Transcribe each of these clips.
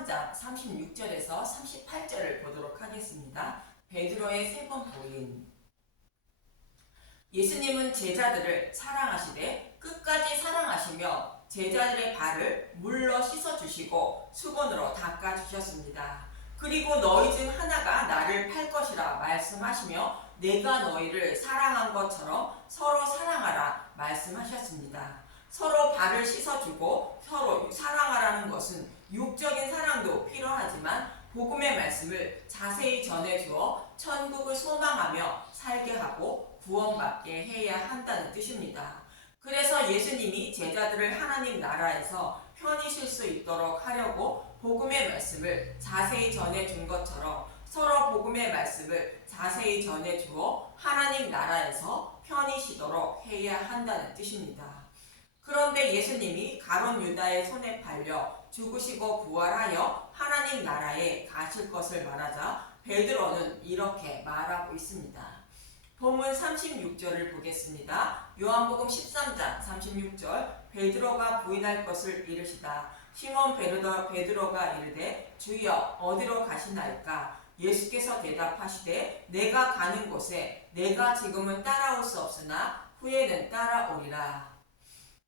13장 36절에서 38절을 보도록 하겠습니다. 베드로의 세 번 부인. 예수님은 제자들을 사랑하시되 끝까지 사랑하시며 제자들의 발을 물로 씻어주시고 수건으로 닦아주셨습니다. 그리고 너희 중 하나가 나를 팔 것이라 말씀하시며 내가 너희를 사랑한 것처럼 서로 사랑하라 말씀하셨습니다. 서로 발을 씻어주고 서로 사랑하라는 것은 육적인 사랑도 필요하지만 복음의 말씀을 자세히 전해주어 천국을 소망하며 살게 하고 구원받게 해야 한다는 뜻입니다. 그래서 예수님이 제자들을 하나님 나라에서 편히 쉴 수 있도록 하려고 복음의 말씀을 자세히 전해준 것처럼 서로 복음의 말씀을 자세히 전해주어 하나님 나라에서 편히 쉬도록 해야 한다는 뜻입니다. 그런데 예수님이 가룟 유다의 손에 팔려 죽으시고 부활하여 하나님 나라에 가실 것을 말하자 베드로는 이렇게 말하고 있습니다. 본문 36절을 보겠습니다. 요한복음 13장 36절 베드로가 부인할 것을 이르시다. 시몬 베드로가 이르되 주여 어디로 가시나이까? 예수께서 대답하시되 내가 가는 곳에 내가 지금은 따라올 수 없으나 후에는 따라오리라.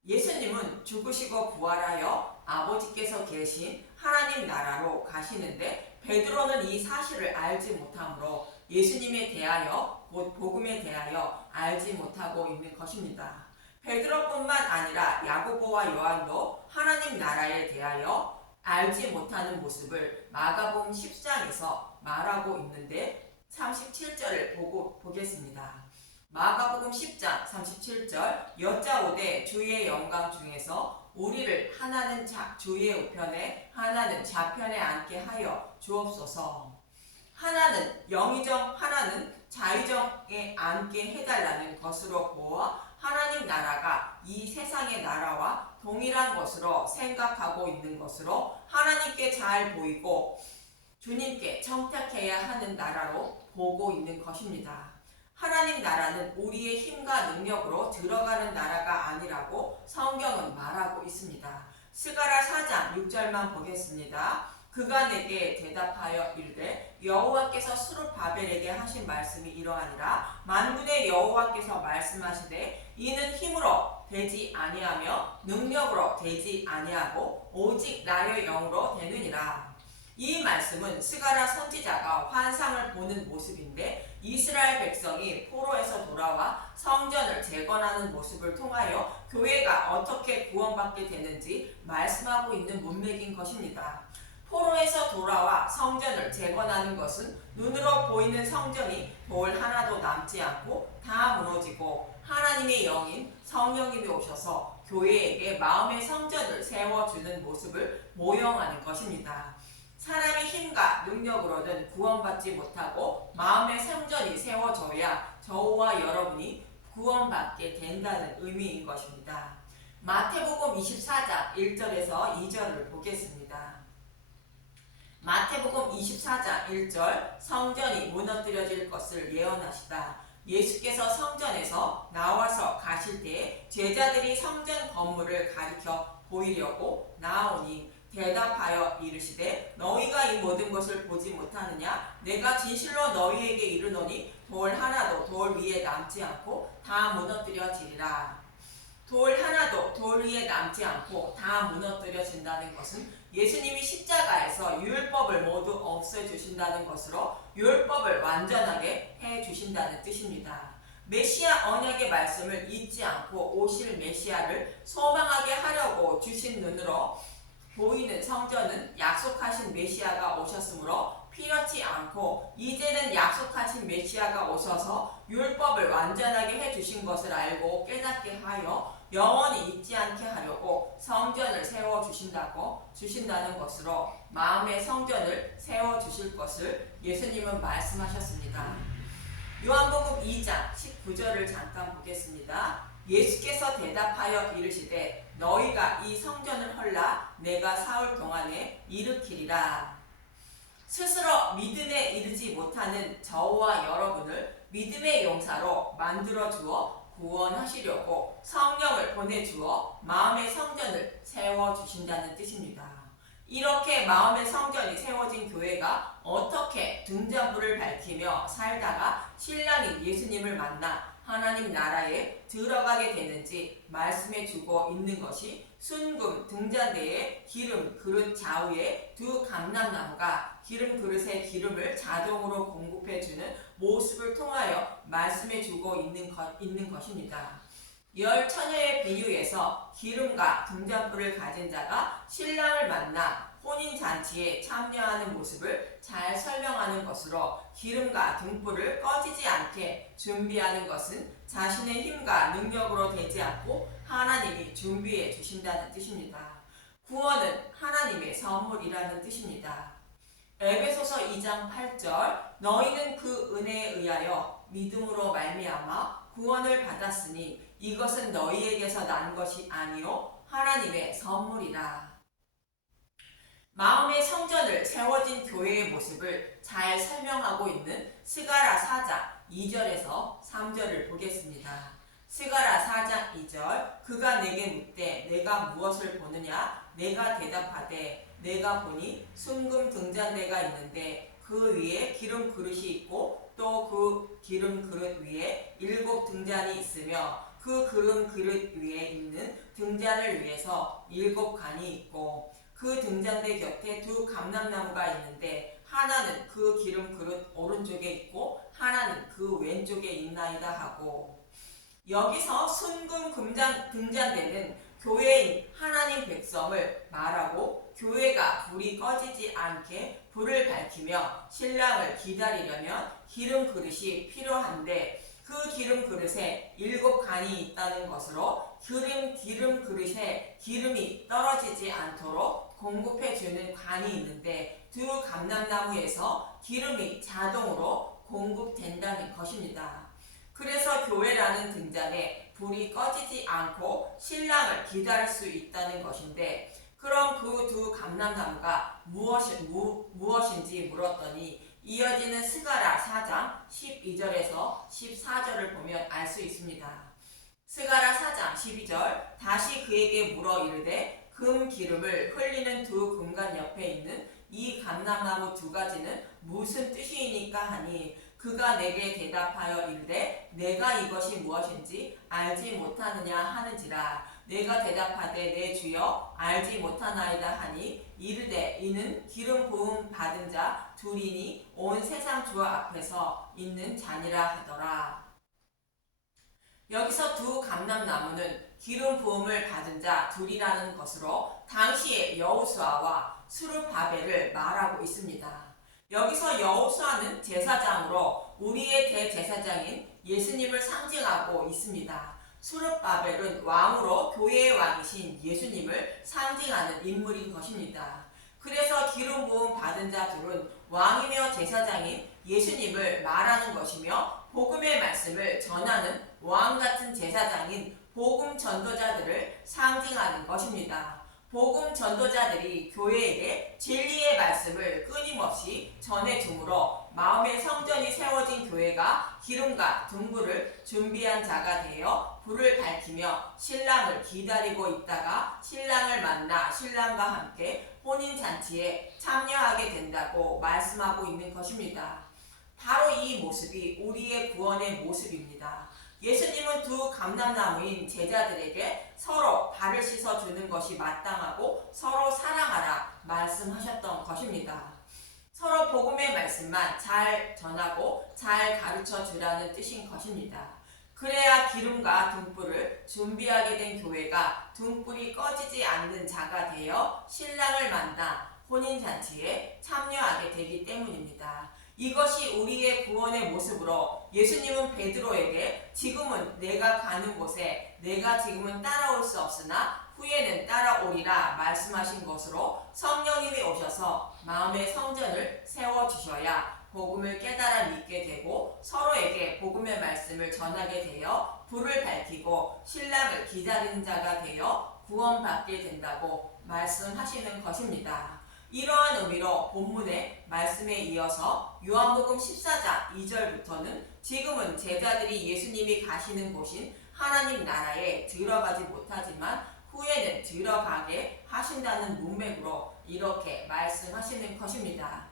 예수님은 죽으시고 부활하여 아버지께서 계신 하나님 나라로 가시는데 베드로는 이 사실을 알지 못하므로 예수님에 대하여 곧 복음에 대하여 알지 못하고 있는 것입니다. 베드로뿐만 아니라 야고보와 요한도 하나님 나라에 대하여 알지 못하는 모습을 마가복음 10장에서 말하고 있는데 37절을 보겠습니다. 마가복음 10장 37절 여짜오되 주의 영광 중에서 우리를 하나는 주의 우편에 하나는 좌편에 앉게 하여 주옵소서. 하나는 영의정 하나는 자의정에 앉게 해달라는 것으로 보아 하나님 나라가 이 세상의 나라와 동일한 것으로 생각하고 있는 것으로 하나님께 잘 보이고 주님께 청탁해야 하는 나라로 보고 있는 것입니다. 하나님 나라는 우리의 힘과 능력으로 들어가는 나라가 아니라고 성경은 말하고 있습니다. 스가랴 4장 6절만 보겠습니다. 그가 내게 대답하여 이르되 여호와께서 스룹바벨에게 하신 말씀이 이러하니라. 만군의 여호와께서 말씀하시되 이는 힘으로 되지 아니하며 능력으로 되지 아니하고 오직 나의 영으로 되느니라. 이 말씀은 스가랴 선지자가 환상을 보는 모습인데 이스라엘 백성이 포로에서 돌아와 성전을 재건하는 모습을 통하여 교회가 어떻게 구원받게 되는지 말씀하고 있는 문맥인 것입니다. 포로에서 돌아와 성전을 재건하는 것은 눈으로 보이는 성전이 돌 하나도 남지 않고 다 무너지고 하나님의 영인 성령님이 오셔서 교회에게 마음의 성전을 세워주는 모습을 모형하는 것입니다. 사람의 힘과 능력으로는 구원받지 못하고 마음의 성전이 세워져야 저와 여러분이 구원받게 된다는 의미인 것입니다. 마태복음 24장 1절에서 2절을 보겠습니다. 마태복음 24장 1절 성전이 무너뜨려질 것을 예언하시다. 예수께서 성전에서 나와서 가실 때에 제자들이 성전 건물을 가리켜 보이려고 나오니 대답하여 이르시되 너희가 이 모든 것을 보지 못하느냐? 내가 진실로 너희에게 이르노니 돌 하나도 돌 위에 남지 않고 다 무너뜨려지리라. 돌 하나도 돌 위에 남지 않고 다 무너뜨려진다는 것은 예수님이 십자가에서 율법을 모두 없애주신다는 것으로 율법을 완전하게 해주신다는 뜻입니다. 메시아 언약의 말씀을 잊지 않고 오실 메시아를 소망하게 하려고 주신 눈으로 보이는 성전은 약속하신 메시아가 오셨으므로 피렇지 않고 이제는 약속하신 메시아가 오셔서 율법을 완전하게 해주신 것을 알고 깨닫게 하여 영원히 잊지 않게 하려고 성전을 세워주신다는 것으로 마음의 성전을 세워주실 것을 예수님은 말씀하셨습니다. 요한복음 2장 19절을 잠깐 보겠습니다. 예수께서 대답하여 이르시되 너희가 이 성전을 헐라 내가 사흘 동안에 일으키리라. 스스로 믿음에 이르지 못하는 저와 여러분을 믿음의 용사로 만들어 주어 구원하시려고 성령을 보내주어 마음의 성전을 세워주신다는 뜻입니다. 이렇게 마음의 성전이 세워진 교회가 어떻게 등잔불을 밝히며 살다가 신랑인 예수님을 만나 하나님 나라에 들어가게 되는지 말씀해 주고 있는 것이 순금 등잔대에 기름 그릇 좌우에 두 감람나무가 기름 그릇에 기름을 자동으로 공급해 주는 모습을 통하여 말씀해 주고 있는 것입니다. 열 처녀의 비유에서 기름과 등잔불을 가진 자가 신랑을 만나 혼인잔치에 참여하는 모습을 잘 설명하는 것으로 기름과 등불을 꺼지지 않게 준비하는 것은 자신의 힘과 능력으로 되지 않고 하나님이 준비해 주신다는 뜻입니다. 구원은 하나님의 선물이라는 뜻입니다. 에베소서 2장 8절 너희는 그 은혜에 의하여 믿음으로 말미암아 구원을 받았으니 이것은 너희에게서 난 것이 아니요 하나님의 선물이라. 마음의 성전을 세워진 교회의 모습을 잘 설명하고 있는 스가랴 4장 2절에서 3절을 보겠습니다. 스가랴 4장 2절 그가 내게 묻되 내가 무엇을 보느냐 내가 대답하되 내가 보니 순금 등잔대가 있는데 그 위에 기름 그릇이 있고 또 그 기름 그릇 위에 7 등잔이 있으며 그 기름 그릇 위에 있는 등잔을 위해서 7 간이 있고 그 등잔대 곁에 두 감람나무가 있는데 하나는 그 기름 그릇 오른쪽에 있고 하나는 그 왼쪽에 있나이다 하고, 여기서 순금 등잔대는 교회인 하나님 백성을 말하고 교회가 불이 꺼지지 않게 불을 밝히며 신랑을 기다리려면 기름 그릇이 필요한데 그 기름 그릇에 7 간이 있다는 것으로 기름 그릇에 기름이 떨어지지 않도록 공급해주는 간이 있는데 두 감람나무에서 기름이 자동으로 공급된다는 것입니다. 그래서 교회라는 등잔에 불이 꺼지지 않고 신랑을 기다릴 수 있다는 것인데, 그럼 그 두 감람나무가 무엇인지 물었더니 이어지는 스가랴 4장 12절에서 14절을 보면 알 수 있습니다. 스가랴 4장 12절 다시 그에게 물어 이르되 금 기름을 흘리는 두 금관 옆에 있는 이 감람나무 2가지는 무슨 뜻이니까 하니 그가 내게 대답하여 이르되 내가 이것이 무엇인지 알지 못하느냐 하는지라. 내가 대답하되 내 주여 알지 못하나이다 하니 이르되 이는 기름 부음 받은 자 둘이니 온 세상 주 앞에서 있는 자니라 하더라. 여기서 두 감람나무는 기름 부음을 받은 자 둘이라는 것으로 당시의 여호수아와 스룹바벨을 말하고 있습니다. 여기서 여호수아는 제사장으로 우리의 대제사장인 예수님을 상징하고 있습니다. 스룹바벨은 왕으로 교회의 왕이신 예수님을 상징하는 인물인 것입니다. 그래서 기름 부음 받은 자 둘은 왕이며 제사장인 예수님을 말하는 것이며 복음의 말씀을 전하는 왕 같은 제사장인 복음 전도자들을 상징하는 것입니다. 복음 전도자들이 교회에게 진리의 말씀을 끊임없이 전해주므로 마음의 성전이 세워진 교회가 기름과 등불을 준비한 자가 되어 불을 밝히며 신랑을 기다리고 있다가 신랑을 만나 신랑과 함께 혼인잔치에 참여하게 된다고 말씀하고 있는 것입니다. 바로 이 모습이 우리의 구원의 모습입니다. 예수님은 두 감람나무인 제자들에게 서로 발을 씻어주는 것이 마땅하고 서로 사랑하라 말씀하셨던 것입니다. 서로 복음의 말씀만 잘 전하고 잘 가르쳐 주라는 뜻인 것입니다. 그래야 기름과 등불을 준비하게 된 교회가 등불이 꺼지지 않는 자가 되어 신랑을 만나 혼인잔치에 참여하게 되기 때문입니다. 이것이 우리의 구원의 모습으로 예수님은 베드로에게 지금은 내가 가는 곳에 내가 지금은 따라올 수 없으나 후에는 따라오리라 말씀하신 것으로 성령님이 오셔서 마음의 성전을 세워주셔야 복음을 깨달아 믿게 되고 서로에게 복음의 말씀을 전하게 되어 불을 밝히고 신랑을 기다리는 자가 되어 구원받게 된다고 말씀하시는 것입니다. 이러한 의미로 본문의 말씀에 이어서 요한복음 14장 2절부터는 지금은 제자들이 예수님이 가시는 곳인 하나님 나라에 들어가지 못하지만 후에는 들어가게 하신다는 문맥으로 이렇게 말씀하시는 것입니다.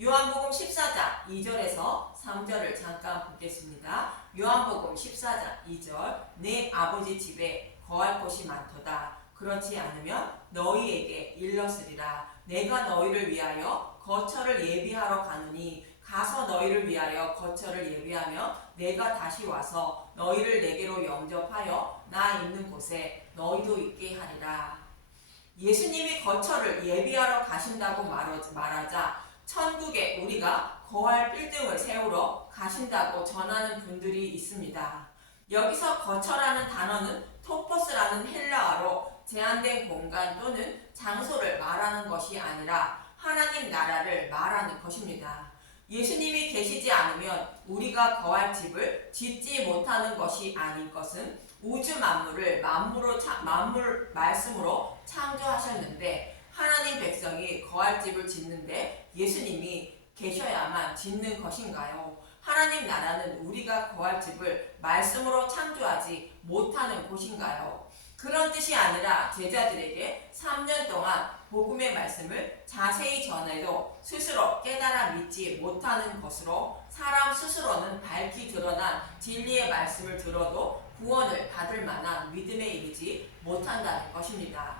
요한복음 14장 2절에서 3절을 잠깐 보겠습니다. 요한복음 14장 2절 내 아버지 집에 거할 곳이 많도다. 그렇지 않으면 너희에게 일렀으리라. 내가 너희를 위하여 거처를 예비하러 가느니 가서 너희를 위하여 거처를 예비하며 내가 다시 와서 너희를 내게로 영접하여 나 있는 곳에 너희도 있게 하리라. 예수님이 거처를 예비하러 가신다고 말하자 천국에 우리가 거할 빌딩을 세우러 가신다고 전하는 분들이 있습니다. 여기서 거처라는 단어는 토포스라는 헬라어로 제한된 공간 또는 장소를 말하는 것이 아니라 하나님 나라를 말하는 것입니다. 예수님이 계시지 않으면 우리가 거할 집을 짓지 못하는 것이 아닌 것은 우주 만물을 만물 말씀으로 창조하셨는데 하나님 백성이 거할 집을 짓는데 예수님이 계셔야만 짓는 것인가요? 하나님 나라는 우리가 거할 집을 말씀으로 창조하지 못하는 곳인가요? 그런 뜻이 아니라 제자들에게 3년 동안 복음의 말씀을 자세히 전해도 스스로 깨달아 믿지 못하는 것으로 사람 스스로는 밝히 드러난 진리의 말씀을 들어도 구원을 받을 만한 믿음에 이르지 못한다는 것입니다.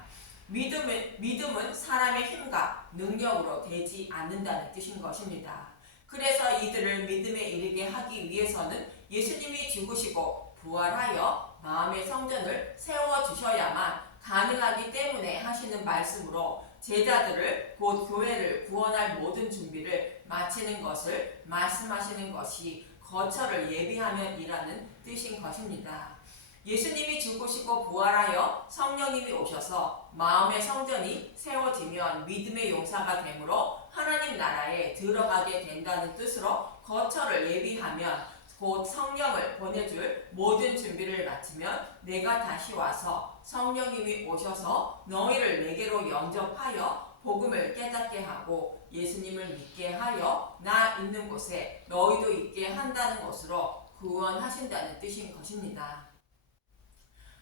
믿음은 사람의 힘과 능력으로 되지 않는다는 뜻인 것입니다. 그래서 이들을 믿음에 이르게 하기 위해서는 예수님이 죽으시고 부활하여 마음의 성전을 세워주셔야만 가능하기 때문에 하시는 말씀으로 제자들을 곧 교회를 구원할 모든 준비를 마치는 것을 말씀하시는 것이 거처를 예비하면이라는 뜻인 것입니다. 예수님이 죽으시고 부활하여 성령님이 오셔서 마음의 성전이 세워지면 믿음의 용사가 되므로 하나님 나라에 들어가게 된다는 뜻으로 거처를 예비하면 곧 성령을 보내줄 모든 준비를 마치면 내가 다시 와서 성령님이 오셔서 너희를 내게로 영접하여 복음을 깨닫게 하고 예수님을 믿게 하여 나 있는 곳에 너희도 있게 한다는 것으로 구원하신다는 뜻인 것입니다.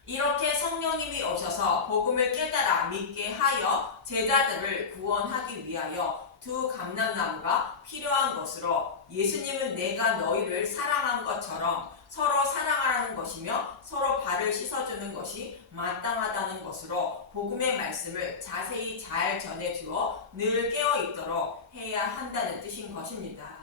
이렇게 성령님이 오셔서 복음을 깨달아 믿게 하여 제자들을 구원하기 위하여 두 감람나무가 필요한 것으로 예수님은 내가 너희를 사랑한 것처럼 서로 사랑하라는 것이며 서로 발을 씻어주는 것이 마땅하다는 것으로 복음의 말씀을 자세히 잘 전해주어 늘 깨어있도록 해야 한다는 뜻인 것입니다.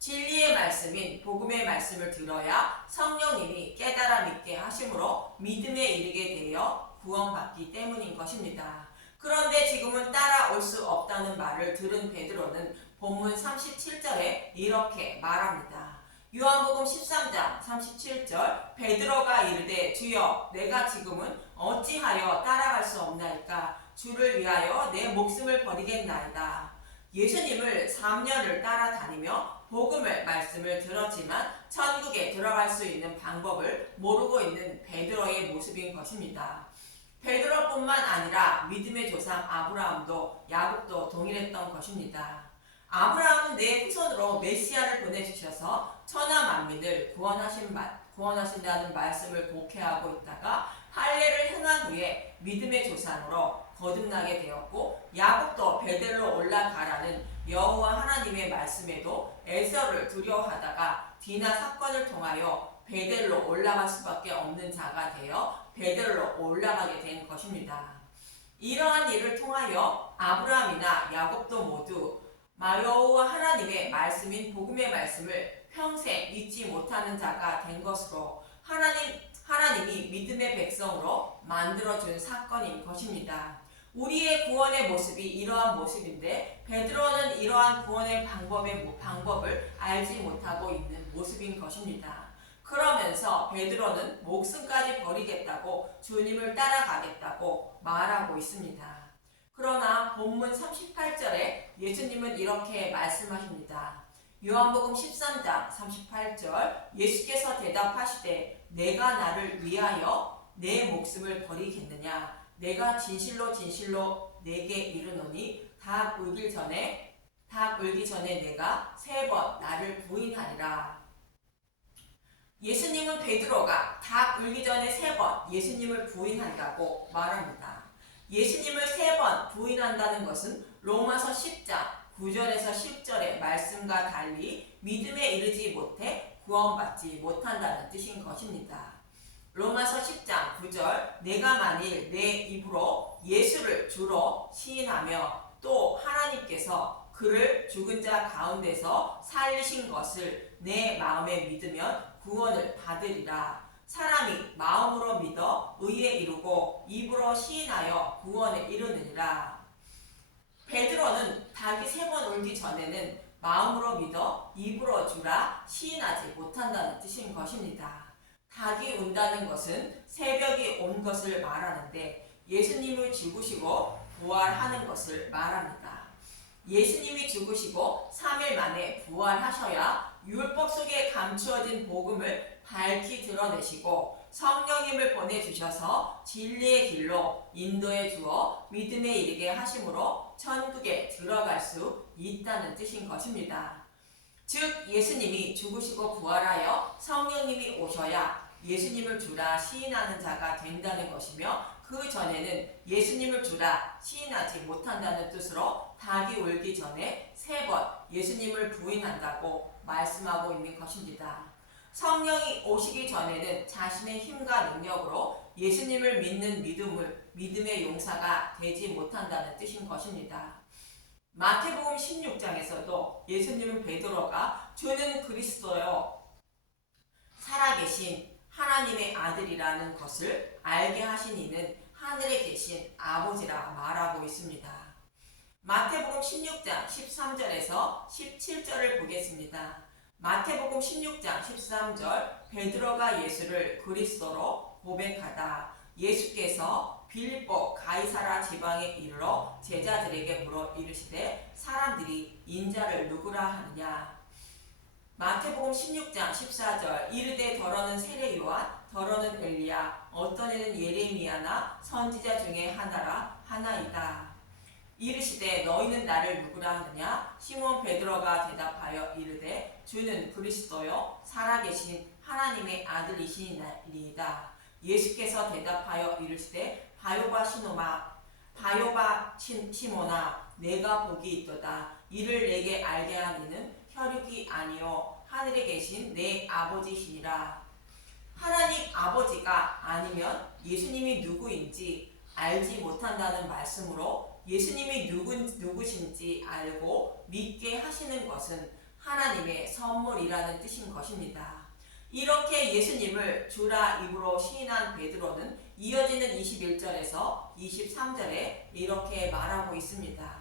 진리의 말씀인 복음의 말씀을 들어야 성령님이 깨달아 믿게 하심으로 믿음에 이르게 되어 구원받기 때문인 것입니다. 그런데 지금은 따라올 수 없다는 말을 들은 베드로는 본문 37절에 이렇게 말합니다. 요한복음 13장 37절 베드로가 이르되 주여 내가 지금은 어찌하여 따라갈 수 없나이까 주를 위하여 내 목숨을 버리겠나이다. 예수님을 3년을 따라다니며 복음을 말씀을 들었지만 천국에 들어갈 수 있는 방법을 모르고 있는 베드로의 모습인 것입니다. 베드로뿐만 아니라 믿음의 조상 아브라함도 야곱도 동일했던 것입니다. 아브라함은 내 후손으로 메시아를 보내주셔서 천하 만민을 구원하신다는 말씀을 곡해하고 있다가 할례를 행한 후에 믿음의 조상으로 거듭나게 되었고 야곱도 베델로 올라가라는 여호와 하나님의 말씀에도 에서를 두려워하다가 디나 사건을 통하여 베델로 올라갈 수밖에 없는 자가 되어 베델로 올라가게 된 것입니다. 이러한 일을 통하여 아브라함이나 야곱도 모두 여호와 하나님의 말씀인 복음의 말씀을 평생 잊지 못하는 자가 된 것으로 하나님이 믿음의 백성으로 만들어준 사건인 것입니다. 우리의 구원의 모습이 이러한 모습인데 베드로는 이러한 구원의 방법을 알지 못하고 있는 모습인 것입니다. 그러면서 베드로는 목숨까지 버리겠다고 주님을 따라가겠다고 말하고 있습니다. 그러나 본문 38절에 예수님은 이렇게 말씀하십니다. 요한복음 13장 38절 예수께서 대답하시되 내가 나를 위하여 내 목숨을 버리겠느냐 내가 진실로 진실로 내게 이르노니 닭 울기 전에 내가 3번 나를 부인하리라. 예수님은 베드로가 닭 울기 전에 3번 예수님을 부인한다고 말합니다. 예수님을 3번 부인한다는 것은 로마서 10장 9절에서 10절의 말씀과 달리 믿음에 이르지 못해 구원받지 못한다는 뜻인 것입니다. 로마서 10장 9절 내가 만일 내 입으로 예수를 주로 시인하며 또 하나님께서 그를 죽은 자 가운데서 살리신 것을 내 마음에 믿으면 구원을 받으리라. 사람이 마음으로 믿어 의에 이르고 입으로 시인하여 구원에 이르느니라. 베드로는 닭이 3번 울기 전에는 마음으로 믿어 입으로 주라 시인하지 못한다는 뜻인 것입니다. 닭이 운다는 것은 새벽이 온 것을 말하는데 예수님을 죽으시고 부활하는 것을 말합니다. 예수님이 죽으시고 3일 만에 부활하셔야 율법 속에 감추어진 복음을 밝히 드러내시고 성령님을 보내주셔서 진리의 길로 인도해 주어 믿음에 이르게 하심으로 천국에 들어갈 수 있다는 뜻인 것입니다. 즉 예수님이 죽으시고 부활하여 성령님이 오셔야 예수님을 주라 시인하는 자가 된다는 것이며 그 전에는 예수님을 주라 시인하지 못한다는 뜻으로 닭이 울기 전에 3번 예수님을 부인한다고 말씀하고 있는 것입니다. 성령이 오시기 전에는 자신의 힘과 능력으로 예수님을 믿는 믿음의 용사가 되지 못한다는 뜻인 것입니다. 마태복음 16장에서도 예수님은 베드로가 주는 그리스도요 살아계신 하나님의 아들이라는 것을 알게 하신 이는 하늘에 계신 아버지라 말하고 있습니다. 마태복음 16장 13절에서 17절을 보겠습니다. 마태복음 16장 13절 베드로가 예수를 그리스도로 고백하다 예수께서 빌립보 가이사라 지방에 이르러 제자들에게 물어 이르시되 사람들이 인자를 누구라 하느냐. 마태복음 16장 14절 이르되 더러는 세례 요한 더러는 엘리야 어떤 이는 예레미야나 선지자 중에 하나이다. 이르시되 너희는 나를 누구라 하느냐. 시몬 베드로가 대답하여 이르되 주는 그리스도요 살아계신 하나님의 아들이시니이다. 예수께서 대답하여 이르시되 바요바 시모나 내가 복이 있도다. 이를 내게 알게 하니는 혈육이 아니요 하늘에 계신 내 아버지시니라. 하나님 아버지가 아니면 예수님이 누구인지 알지 못한다는 말씀으로 예수님이 누구신지 알고 믿게 하시는 것은 하나님의 선물이라는 뜻인 것입니다. 이렇게 예수님을 주라 입으로 시인한 베드로는 이어지는 21절에서 23절에 이렇게 말하고 있습니다.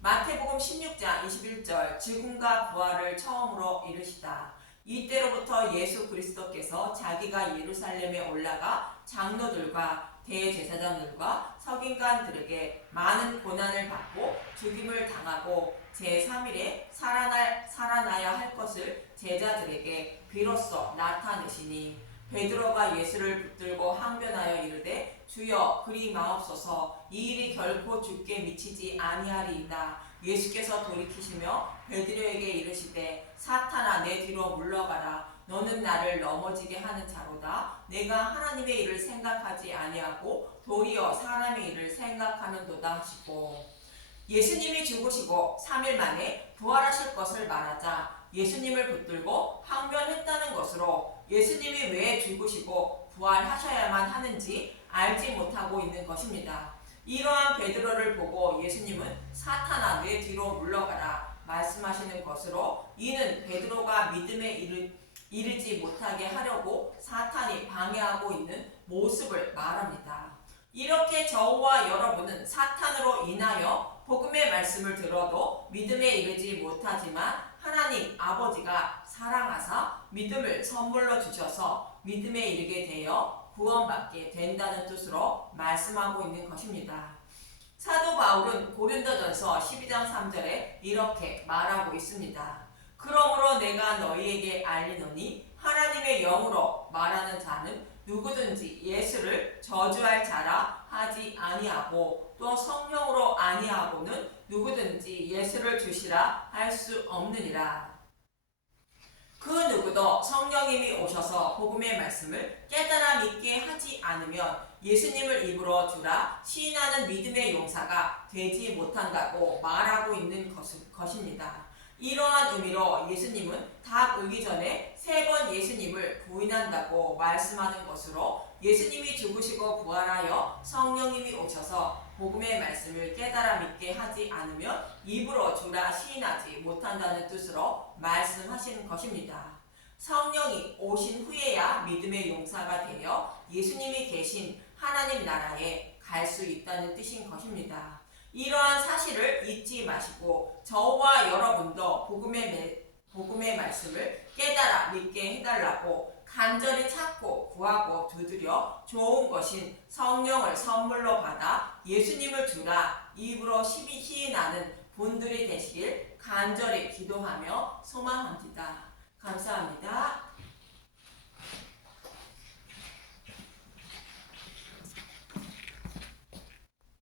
마태복음 16장 21절 죽음과 부활을 처음으로 이르시다. 이때로부터 예수 그리스도께서 자기가 예루살렘에 올라가 장로들과 대제사장들과 서기관들에게 많은 고난을 받고 죽임을 당하고 제3일에 살아나야 할 것을 제자들에게 비로소 나타내시니 베드로가 예수를 붙들고 항변하여 이르되 주여 그리 마옵소서 이 일이 결코 주께 미치지 아니하리이다. 예수께서 돌이키시며 베드로에게 이르시되 사탄아 내 뒤로 물러가라. 너는 나를 넘어지게 하는 자로다. 내가 하나님의 일을 생각하지 아니하고 도리어 사람의 일을 생각하는도다 하시고 예수님이 죽으시고 3일 만에 부활하실 것을 말하자 예수님을 붙들고 항변했다는 것으로 예수님이 왜 죽으시고 부활하셔야만 하는지 알지 못하고 있는 것입니다. 이러한 베드로를 보고 예수님은 사탄아 내 뒤로 물러가라 말씀하시는 것으로 이는 베드로가 믿음에 이르지 못하게 하려고 사탄이 방해하고 있는 모습을 말합니다. 이렇게 저와 여러분은 사탄으로 인하여 복음의 말씀을 들어도 믿음에 이르지 못하지만 하나님 아버지가 사랑하사 믿음을 선물로 주셔서 믿음에 이르게 되어 구원받게 된다는 뜻으로 말씀하고 있는 것입니다. 사도 바울은 고린도전서 12장 3절에 이렇게 말하고 있습니다. 그러므로 내가 너희에게 알리노니 하나님의 영으로 말하는 자는 누구든지 예수를 저주할 자라 하지 아니하고 또 성령으로 아니하고는 누구든지 예수를 주시라 할 수 없느니라. 그 누구도 성령님이 오셔서 복음의 말씀을 깨달아 믿게 하지 않으면 예수님을 입으로 주라 시인하는 믿음의 용사가 되지 못한다고 말하고 있는 것입니다. 이러한 의미로 예수님은 닭 울기 전에 3번 예수님을 부인한다고 말씀하는 것으로 예수님이 죽으시고 부활하여 성령님이 오셔서 복음의 말씀을 깨달아 믿게 하지 않으면 입으로 주라 시인하지 못한다는 뜻으로 말씀하시는 것입니다. 성령이 오신 후에야 믿음의 용사가 되어 예수님이 계신 하나님 나라에 갈 수 있다는 뜻인 것입니다. 이러한 사실을 잊지 마시고 저와 여러분도 복음의 말씀을 깨달아 믿게 해달라고 간절히 찾고 구하고 두드려 좋은 것인 성령을 선물로 받아 예수님을 주라 입으로 시인하는 분들이 되시길 간절히 기도하며 소망합니다. 감사합니다.